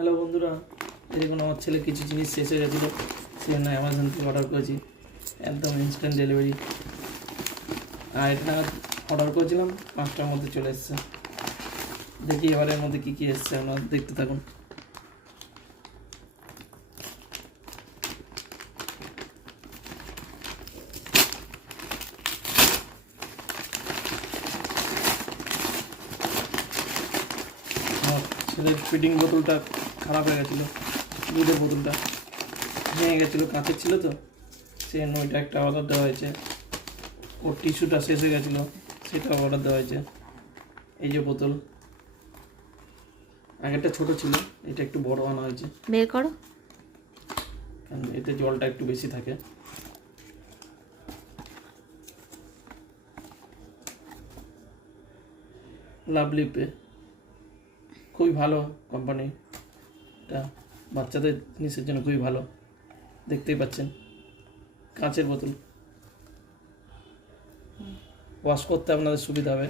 Hello বন্ধুরা, এই দেখুন আমার ছেলে কিছু জিনিস শেষ হয়ে গেছিলো, সেই জন্য অ্যামাজন থেকে অর্ডার করেছি। একদম ইনস্ট্যান্ট ডেলিভারি। আর এটা অর্ডার করেছিলাম 5টার মধ্যে চলে এসছে। দেখি এবারের মধ্যে কী কী এসছে, আপনারা দেখতে থাকুন। আমার ছেলের ফিডিং বোতলটা খারাপ হয়ে গেছিলো, দুধের বোতলটা ভেঙে গেছিলো, কাঁচের ছিল তো, সেই জন্য ওইটা একটা অর্ডার দেওয়া হয়েছে। ওর টিস্যুটা শেষ হয়ে গেছিলো, সেটা অর্ডার দেওয়া হয়েছে। এই যে বোতল, আগেরটা ছোট ছিল, এটা একটু বড় আনা হয়েছে। বের করো। কারণ এতে জলটা একটু বেশি থাকে। লাভলি পে খুবই ভালো কোম্পানি, এটা বাচ্চাদের জিনিসের জন্য খুবই ভালো। দেখতেই পাচ্ছেন কাঁচের বোতল, ওয়াশ করতে আপনাদের সুবিধা হবে,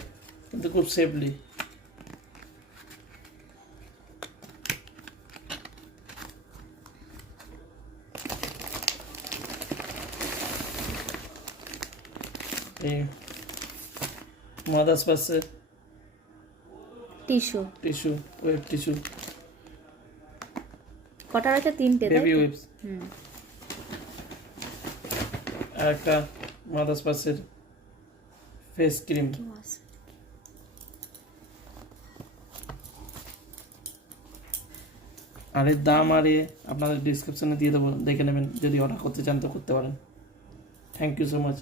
কিন্তু খুব সেফলি। এই মাদার্স পার্সের টিস্যু টিস্যু, ওয়েব টিস্যু, কটা রয়েছে? 3টে। Baby wipes. হুম। আর একটা মাদার্স পার্সের ফেস ক্রিম। আর এর দাম আর আপনাদের ডিসক্রিপশনে দিয়ে দেবো, দেখে নেবেন। যদি অর্ডার করতে চান তো করতে পারেন। Thank you so much.